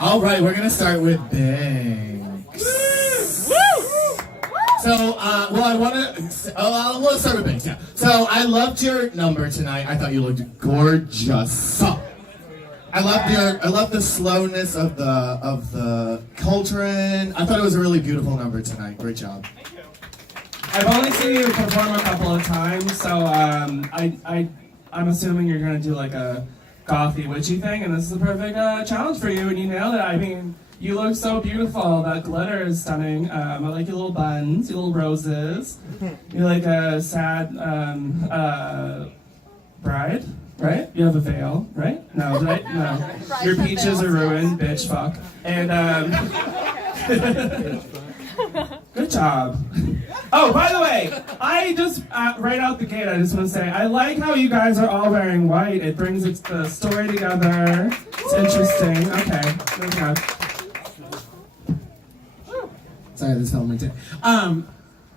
All right, we're gonna start with Banks. So, we'll start with Banks. Yeah. So, I loved your number tonight. I thought you looked gorgeous. I love the slowness of the cauldron. I thought it was a really beautiful number tonight. Great job. I've only seen you perform a couple of times, so I'm assuming you're gonna do like a gothy witchy thing, and this is the perfect challenge for you, and you nailed it. I mean, you look so beautiful. That glitter is stunning. I like your little buns, your little roses. You're like a sad bride, right? You have a veil, right? No, did I? No. Your peaches are ruined, bitch, fuck. And good job. Oh, by the way, I just, right out the gate, I just want to say, I like how you guys are all wearing white. It brings the story together. It's interesting. Okay. Sorry, this fell on my tip.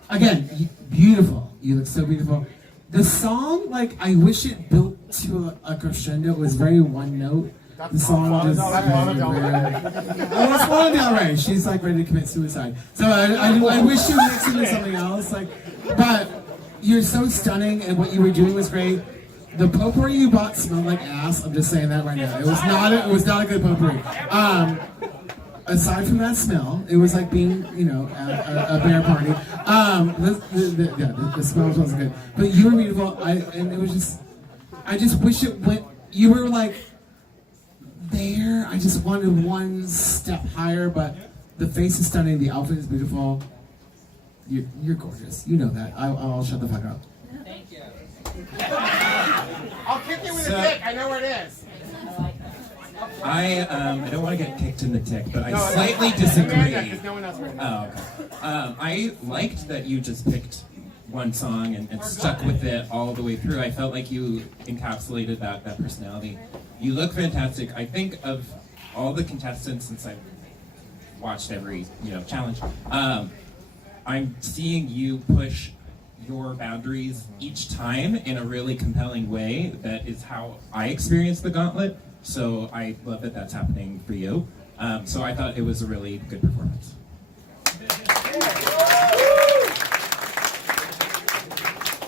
Again, beautiful. You look so beautiful. The song, like, I wish it built to a crescendo. It was very one note. The song was very rare. Oh, it's Lana Del Rey. She's like ready to commit suicide. So I wish you mixed it with something else. Like, but you're so stunning, and what you were doing was great. The potpourri you bought smelled like ass. I'm just saying that right now. It was not a good potpourri. Aside from that smell, it was like being, at a bear party. The smell wasn't good, but you were beautiful. And it was just, I just wish it went. You were like there. I just wanted one step higher, but the face is stunning. The outfit is beautiful. You're gorgeous. You know that. I'll shut the fuck up. Thank you. I'll kick you with a dick. I know where it is. I don't want to get kicked in the tick, but I slightly disagree. No one else will. Oh, okay. I liked that you just picked one song and stuck with it all the way through. I felt like you encapsulated that personality. You look fantastic. I think of all the contestants, since I've watched every challenge, I'm seeing you push your boundaries each time in a really compelling way. That is how I experience the gauntlet. So I love that that's happening for you. So I thought it was a really good performance.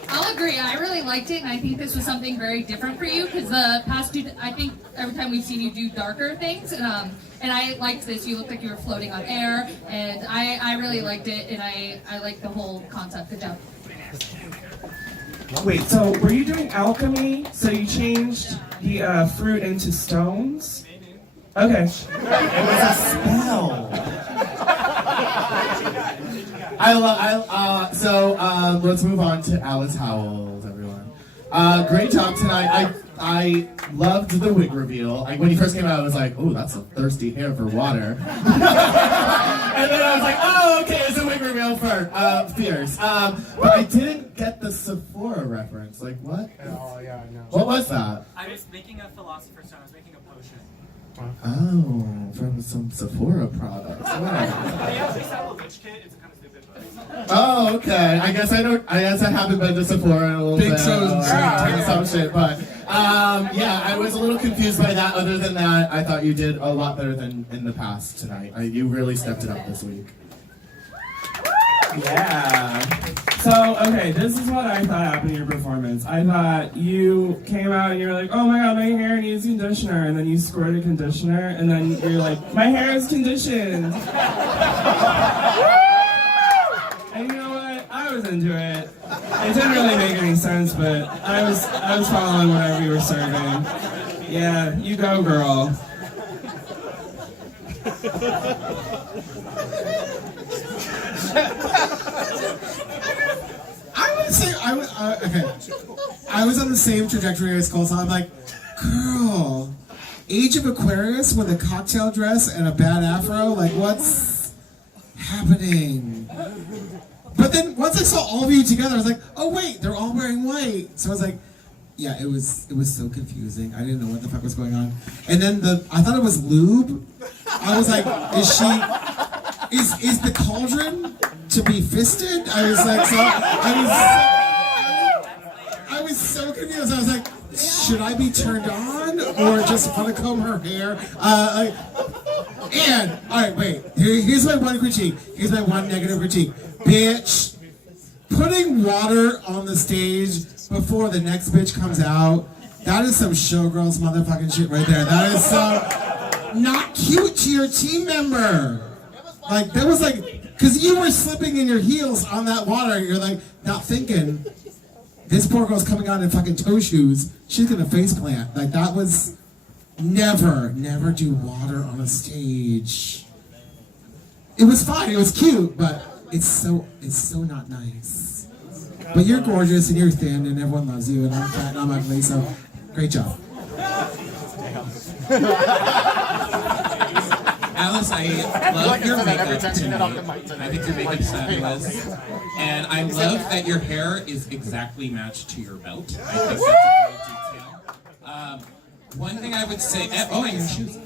I'll agree. I really liked it, and I think this was something very different for you, because the past two, I think every time we've seen you do darker things, and I liked this. You looked like you were floating on air, and I really liked it, and I liked the whole concept. Good job. Wait, so were you doing alchemy? So you changed the fruit into stones? Okay. It was a spell. So let's move on to Alice Howells, everyone. Great job tonight. I loved the wig reveal. When he first came out, I was like, oh, that's a thirsty hair for water. And then I was like, oh, okay, it's a wig reveal for Fierce. But I didn't get the Sephora reference. Like, what? Oh, yeah, I know. What was that? I was making a philosopher's stone. I was making a potion. Oh, from some Sephora products. Wow. They actually sell a witch kit. It's kind of stupid, but... Oh, okay. I guess I haven't been to Sephora in a little bit. Some shit, but yeah, I was a little confused by that. Other than that, I thought you did a lot better than in the past tonight. You really stepped it up this week. Yeah. So, okay, this is what I thought happened in your performance. I thought you came out and you were like, oh my god, my hair needs conditioner, and then you squirted conditioner, and then you're like, my hair is conditioned. And you know what? I was into it. It didn't really make any sense, but I was following whatever you were serving. Yeah, you go, girl. I would say okay. I was on the same trajectory as Cole, so I'm like, girl, Age of Aquarius with a cocktail dress and a bad afro. Like, what's happening? But then once I saw all of you together, I was like, oh wait, they're all wearing white. So I was like, yeah, it was so confusing. I didn't know what the fuck was going on. And then I thought it was lube. I was like, is the cauldron to be fisted? I was like, I was so confused. I was like, should I be turned on or just want to comb her hair? And, alright, wait. Here's my one critique. Here's my one negative critique. Bitch, putting water on the stage before the next bitch comes out, that is some showgirls motherfucking shit right there. That is so not cute to your team member. Like, that was like, because you were slipping in your heels on that water, you're like, not thinking, this poor girl's coming out in fucking toe shoes, she's gonna face plant. Like, that was, never do water on a stage. It was fine, it was cute, but it's so not nice. But you're gorgeous and you're thin and everyone loves you and I'm fat and I'm ugly, so great job. Alice, I love your makeup tonight. I think your makeup's fabulous. And I love that your hair is exactly matched to your belt. I think that's a great detail. One thing I would say, and your shoes,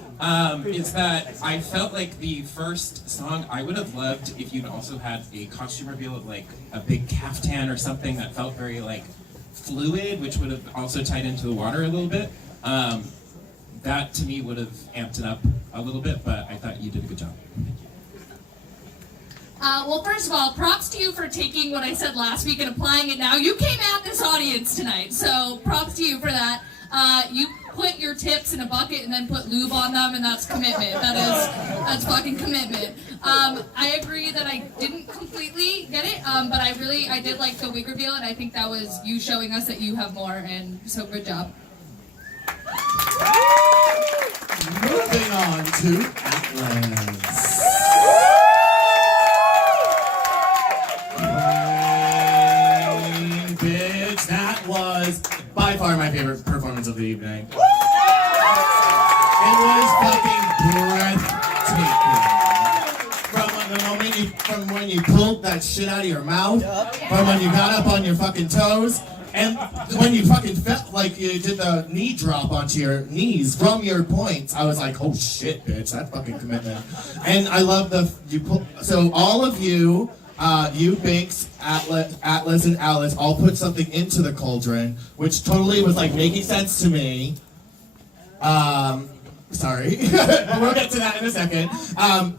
is that I felt like the first song, I would have loved if you'd also had a costume reveal of like a big caftan or something that felt very like fluid, which would have also tied into the water a little bit. That to me would have amped it up a little bit, but I thought you did a good job. Well, first of all, props to you for taking what I said last week and applying it now. You came at this audience tonight, so props to you for that. You put your tips in a bucket and then put lube on them, and that's commitment. That's fucking commitment. I agree that I didn't completely get it, but I did like the wig reveal, and I think that was you showing us that you have more, and so good job. Moving on to Atlas. Bitch, that was by far my favorite performance of the evening. It was fucking breathtaking. From when you pulled that shit out of your mouth, from when you got up on your fucking toes, and when you fucking felt like you did the knee drop onto your knees from your points, I was like, oh shit, bitch, that's fucking commitment. And I love so all of you, you, Binks, Atlas, and Alice all put something into the cauldron, which totally was like making sense to me. Sorry, we'll get to that in a second.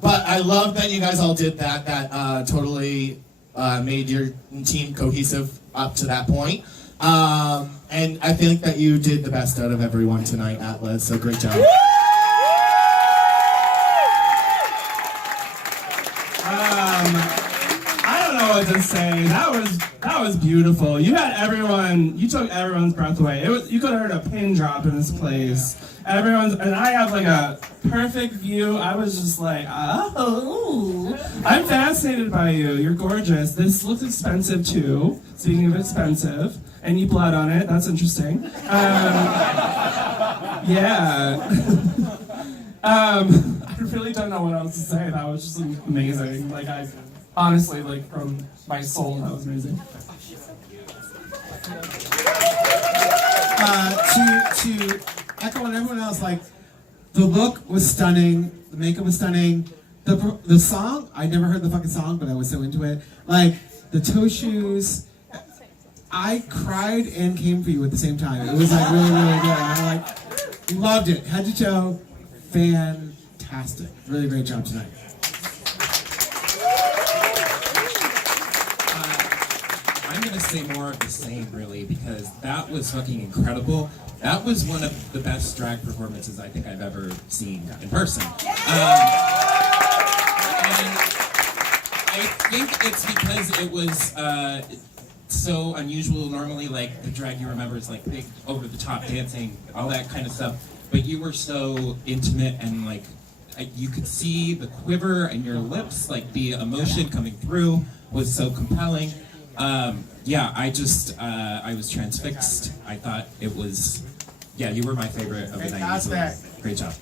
But I love that you guys all did that. That totally made your team cohesive up to that point. And I think that you did the best out of everyone tonight, Atlas, so great job. I don't know what to say. That was beautiful. You took everyone's breath away. You could have heard a pin drop in this place. And I have like a perfect view. I was just like, oh. I'm fascinated by you. You're gorgeous. This looks expensive too. Speaking of expensive, and you blood on it. That's interesting. Yeah. I really don't know what else to say. That was just amazing. Like honestly, like from my soul, that was amazing. To echo on everyone else, like, the look was stunning, the makeup was stunning, the song, I never heard the fucking song, but I was so into it. Like, the toe shoes, I cried and came for you at the same time. It was like really, really good. I loved it, head to toe, fantastic. Really great job tonight. I'm gonna say more of the same, really, because that was fucking incredible. That was one of the best drag performances I think I've ever seen in person. And I think it's because it was so unusual. Normally, like, the drag you remember is like big, over-the-top dancing, all that kind of stuff. But you were so intimate and like, you could see the quiver in your lips, like the emotion coming through was so compelling. Yeah, I was transfixed. I thought it was, yeah, you were my favorite of the night as well. Great job.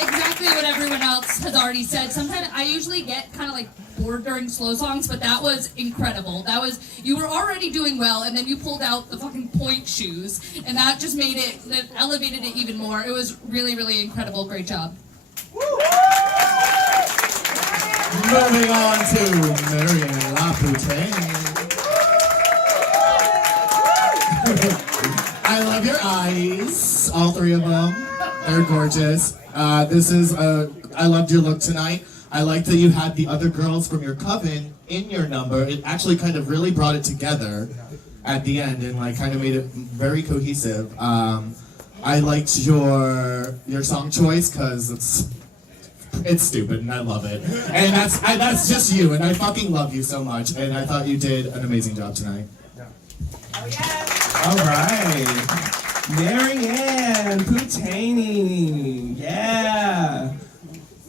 Exactly what everyone else has already said. Sometimes I usually get kind of like bored during slow songs, but that was incredible. You were already doing well, and then you pulled out the fucking point shoes, and that just that elevated it even more. It was really, really incredible. Great job. Moving on to Marianne Lapoutaine. I love your eyes, all three of them. They're gorgeous. I loved your look tonight. I liked that you had the other girls from your coven in your number. It actually kind of really brought it together at the end and like kind of made it very cohesive. I liked your song choice because it's stupid and I love it. And that's just you, and I fucking love you so much. And I thought you did an amazing job tonight. All right. Marianne Putaney. Yeah.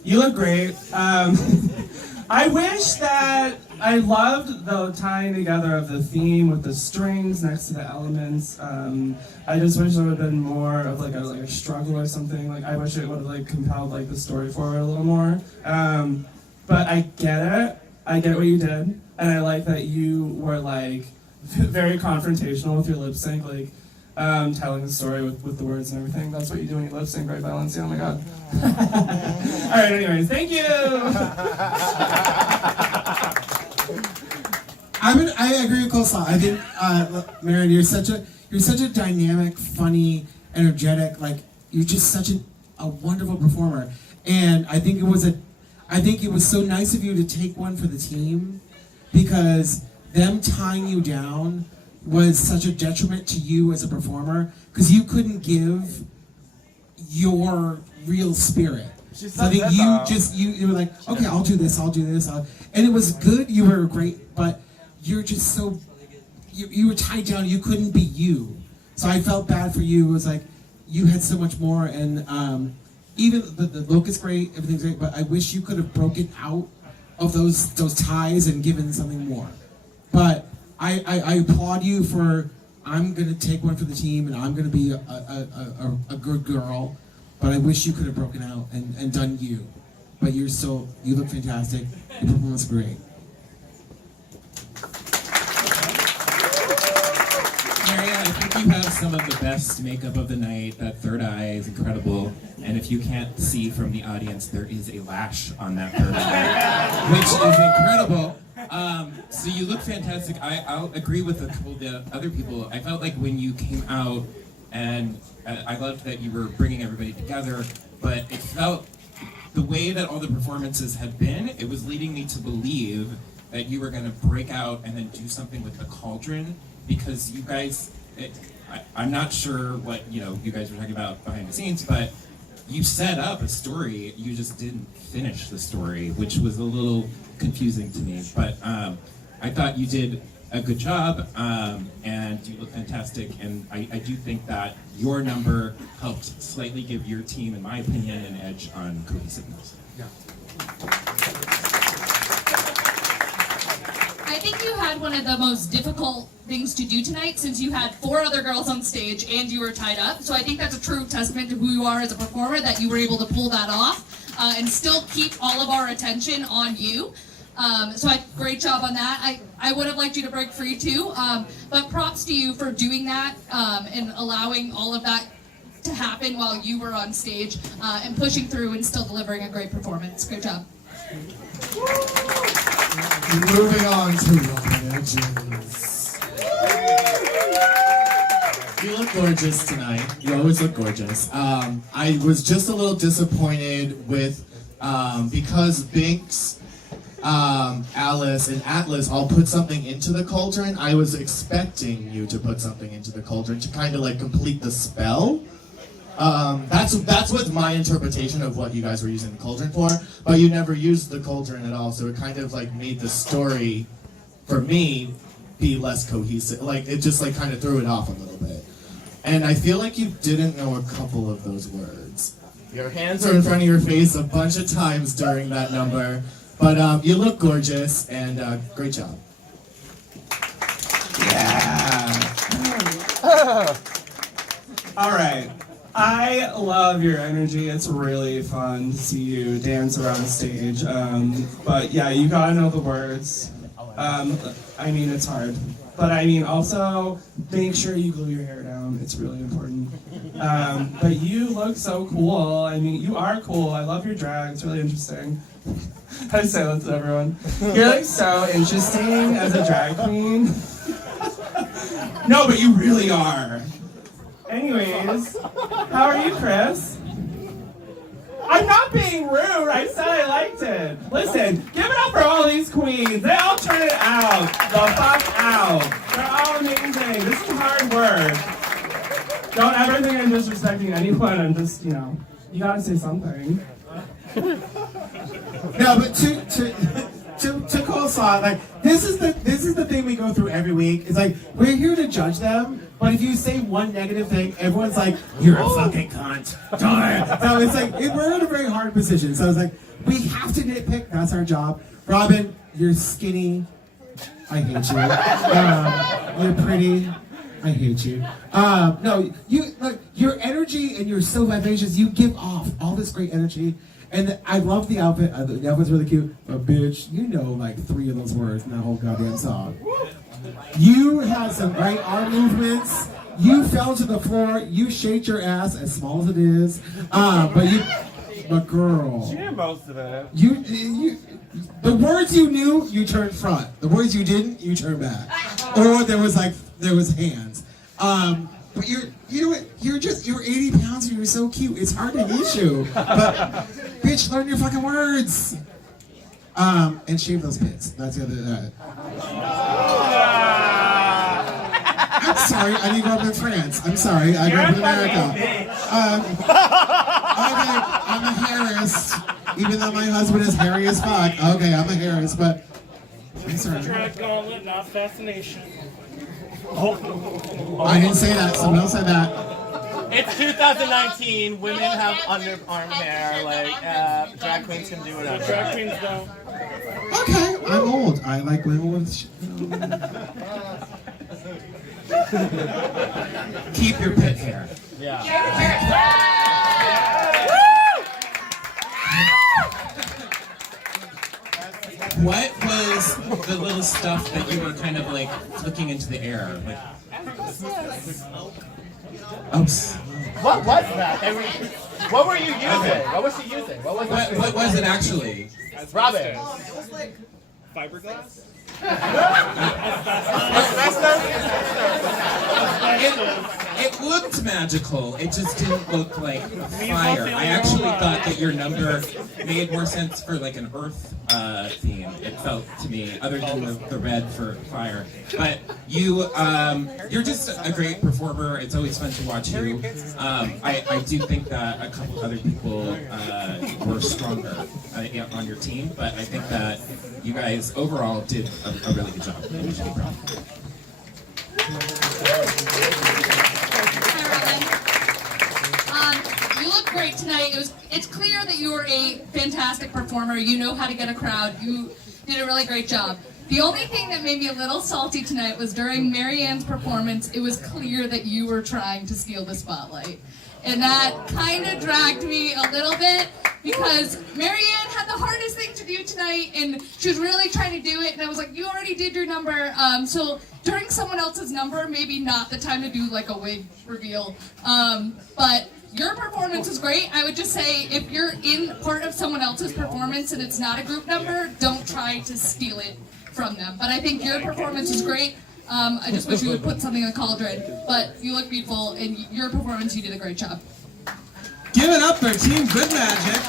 You look great. I wish that I loved the tying together of the theme with the strings next to the elements. I just wish there would have been more of like a struggle or something. Like I wish it would have like compelled like the story forward a little more. But I get it. I get what you did, and I like that you were like very confrontational with your lip sync, like telling the story with the words and everything. That's what you do when you lip sync, right, Valencia? Oh my god. All right. Anyways, thank you. I agree with Coleslaw. I think, Marianne, you're such a dynamic, funny, energetic. Like you're just such a wonderful performer. And I think it was so nice of you to take one for the team, because them tying you down was such a detriment to you as a performer, because you couldn't give your real spirit. So I think you were like, okay, I'll do this, and it was good. You were great, but you're just so you were tied down. You couldn't be you. So I felt bad for you. It was like you had so much more, and even the look is great, everything's great, but I wish you could have broken out of those ties and given something more. But I applaud you for, I'm gonna take one for the team and I'm gonna be a good girl. But I wish you could have broken out and done you. But you look fantastic. Your performance was great. Marianne, I think you have some of the best makeup of the night. That third eye is incredible. And if you can't see from the audience, there is a lash on that third eye, which is incredible. So you look fantastic. I'll agree with a couple of the other people. I felt like when you came out, and I loved that you were bringing everybody together, but it felt, the way that all the performances had been, it was leading me to believe that you were going to break out and then do something with the cauldron, because you guys, I'm not sure what you guys were talking about behind the scenes, but you set up a story, you just didn't finish the story, which was a little confusing to me. But I thought you did a good job, and you look fantastic, and I do think that your number helped slightly give your team, in my opinion, an edge on cohesiveness. Yeah. I think you had one of the most difficult things to do tonight, since you had 4 other girls on stage and you were tied up. So I think that's a true testament to who you are as a performer, that you were able to pull that off and still keep all of our attention on you. Great job on that. I would have liked you to break free too, but props to you for doing that and allowing all of that to happen while you were on stage and pushing through and still delivering a great performance. Great job. Moving on to Robin Edges. You look gorgeous tonight. You always look gorgeous. I was just a little disappointed with, because Binks, Alice, and Atlas all put something into the cauldron. I was expecting you to put something into the cauldron to kind of like complete the spell. That's what my interpretation of what you guys were using the cauldron for, but you never used the cauldron at all, so it kind of like made the story, for me, be less cohesive. Like, it just like kind of threw it off a little bit. And I feel like you didn't know a couple of those words. Your hands are in front of your face a bunch of times during that number, but you look gorgeous, and great job. Yeah. All right. I love your energy. It's really fun to see you dance around stage. But yeah, you gotta know the words. I mean, it's hard. But I mean, also, make sure you glue your hair down. It's really important. But you look so cool. I mean, you are cool. I love your drag. It's really interesting. I say that to everyone. You're like so interesting as a drag queen. No, but you really are. Anyways, how are you, Chris? I'm not being rude. I said I liked it. Listen, give it up for all these queens. They all turn it out. The fuck out. They're all amazing. This is hard work. Don't ever think I'm disrespecting anyone. I'm just, you gotta say something. No, but to Cole's song, like this is the thing we go through every week. It's like we're here to judge them, but if you say one negative thing, everyone's like, "You're a fucking cunt." So it's like we're in a very hard position. So it's like we have to nitpick. That's our job. Robin, you're skinny. I hate you. You're pretty. I hate you. No, you like your energy and you're so vivacious. You give off all this great energy. And I love the outfit. The outfit's really cute. But bitch, you know like 3 of those words in that whole goddamn song. You had some great arm movements. You fell to the floor. You shaked your ass, as small as it is. But girl, She did most of it. you, the words you knew, you turned front. The words you didn't, you turned back. Or there was hands. But you're 80 pounds and you're so cute. It's hard to hate you. But bitch, learn your fucking words. And shave those pits. That's the other. I'm sorry, I didn't grow up in France. I'm sorry, I grew up in America. I'm a Harris, even though my husband is hairy as fuck. Okay, I'm a Harris, but I'm sorry. Drag gauntlet, not fascination. I didn't say that. Someone else said that. It's 2019. Women have underarm hair. Like drag queens can do whatever. Drag queens don't. Okay, I'm old. I like women with. Keep your pit hair. Yeah. What was the little stuff that you were kind of like flicking into the air? Like, What was that? What were you using? What was she using? what was it actually? Robin. Fiberglass? It looked magical. It just didn't look like fire. I actually thought that your number made more sense for like an earth theme. It felt to me, other than the red for fire. But you're just a great performer. It's always fun to watch you. I do think that a couple other people were stronger on your team, but I think that you guys overall did a really good job. You should be proud. You look great tonight. It's clear that you are a fantastic performer. You know how to get a crowd. You did a really great job. The only thing that made me a little salty tonight was during Marianne's performance, it was clear that you were trying to steal the spotlight. And that kind of dragged me a little bit because Marianne had the hardest thing to do tonight and she was really trying to do it. And I was like, you already did your number. So during someone else's number, maybe not the time to do like a wig reveal. But your performance was great. I would just say if you're in part of someone else's performance and it's not a group number, don't try to steal it from them. But I think your performance was great. I just wish you would put something in the cauldron. But you look beautiful, and your performance, you did a great job. Give it up for Team Good Magic.